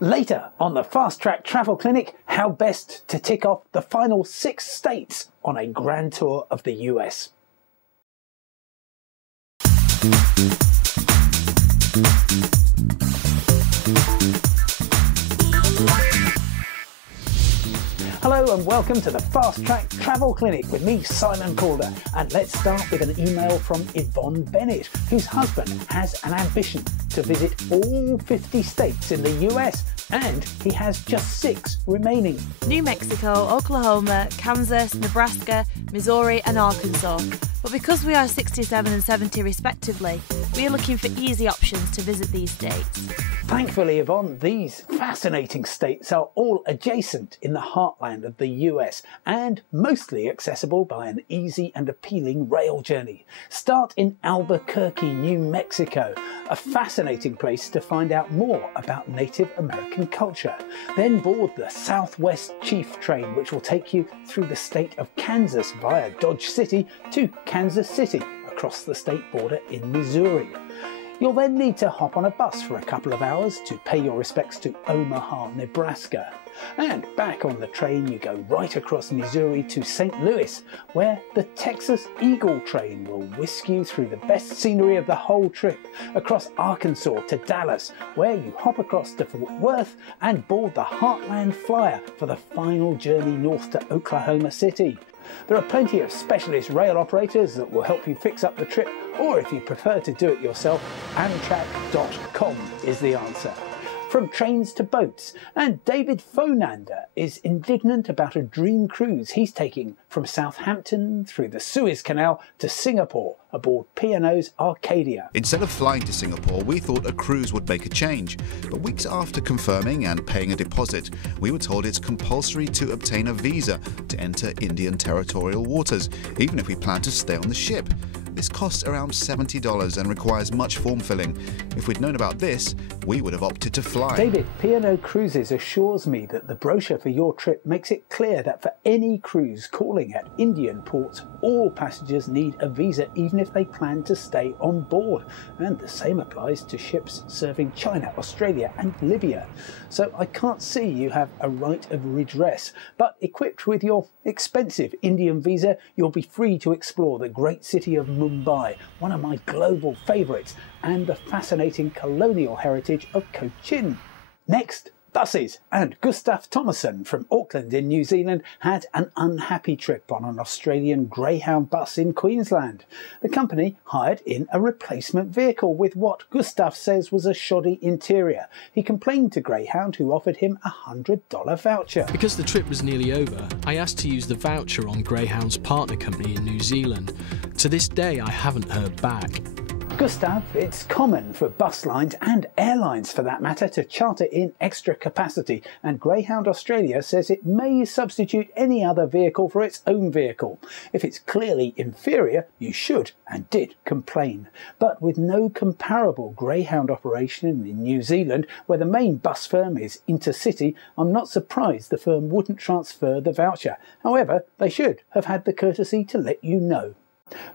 Later on the Fast Track Travel Clinic, how best to tick off the final 6 states on a grand tour of the US. Hello and welcome to the Fast Track Travel Clinic with me, Simon Calder. And let's start with an email from Yvonne Bennett, whose husband has an ambition to visit all 50 states in the US, and he has just 6 remaining. New Mexico, Oklahoma, Kansas, Nebraska, Missouri and Arkansas. But because we are 67 and 70 respectively, we are looking for easy options to visit these states. Thankfully, Yvonne, these fascinating states are all adjacent in the heartland of the US and mostly accessible by an easy and appealing rail journey. Start in Albuquerque, New Mexico, a fascinating place to find out more about Native American culture. Then board the Southwest Chief train, which will take you through the state of Kansas via Dodge City to Kansas City, across the state border in Missouri. You'll then need to hop on a bus for a couple of hours to pay your respects to Omaha, Nebraska. And back on the train you go right across Missouri to St. Louis, where the Texas Eagle train will whisk you through the best scenery of the whole trip, across Arkansas to Dallas, where you hop across to Fort Worth and board the Heartland Flyer for the final journey north to Oklahoma City. There are plenty of specialist rail operators that will help you fix up the trip, or if you prefer to do it yourself, Amtrak.com is the answer. From trains to boats, and David Fonander is indignant about a dream cruise he's taking from Southampton through the Suez Canal to Singapore aboard P&O's Arcadia. Instead of flying to Singapore, we thought a cruise would make a change. But weeks after confirming and paying a deposit, we were told it's compulsory to obtain a visa to enter Indian territorial waters, even if we plan to stay on the ship. This costs around $70 and requires much form filling. If we'd known about this, we would have opted to fly. David, P&O Cruises assures me that the brochure for your trip makes it clear that for any cruise calling at Indian ports, all passengers need a visa even if they plan to stay on board. And the same applies to ships serving China, Australia and Libya. So I can't see you have a right of redress. But equipped with your expensive Indian visa, you'll be free to explore the great city of Mumbai, one of my global favourites, and the fascinating colonial heritage of Cochin. Next, buses, and Gustav Thomason from Auckland in New Zealand had an unhappy trip on an Australian Greyhound bus in Queensland. The company hired in a replacement vehicle with what Gustav says was a shoddy interior. He complained to Greyhound, who offered him a $100 voucher. Because the trip was nearly over, I asked to use the voucher on Greyhound's partner company in New Zealand. To this day, I haven't heard back. Gustav, it's common for bus lines and airlines for that matter to charter in extra capacity, and Greyhound Australia says it may substitute any other vehicle for its own vehicle. If it's clearly inferior, you should and did complain. But with no comparable Greyhound operation in New Zealand, where the main bus firm is Intercity, I'm not surprised the firm wouldn't transfer the voucher. However, they should have had the courtesy to let you know.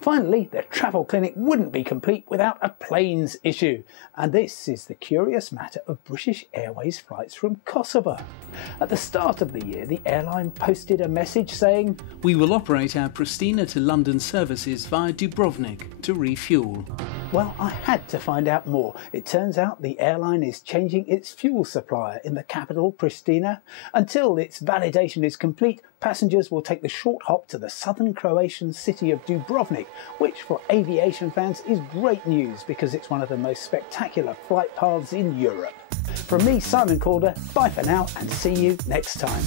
Finally, the travel clinic wouldn't be complete without a planes issue, and this is the curious matter of British Airways flights from Kosovo. At the start of the year, the airline posted a message saying, "We will operate our Pristina to London services via Dubrovnik to refuel." Well, I had to find out more. It turns out the airline is changing its fuel supplier in the capital, Pristina. Until its validation is complete, passengers will take the short hop to the southern Croatian city of Dubrovnik, which for aviation fans is great news because it's one of the most spectacular flight paths in Europe. From me, Simon Calder, bye for now and see you next time.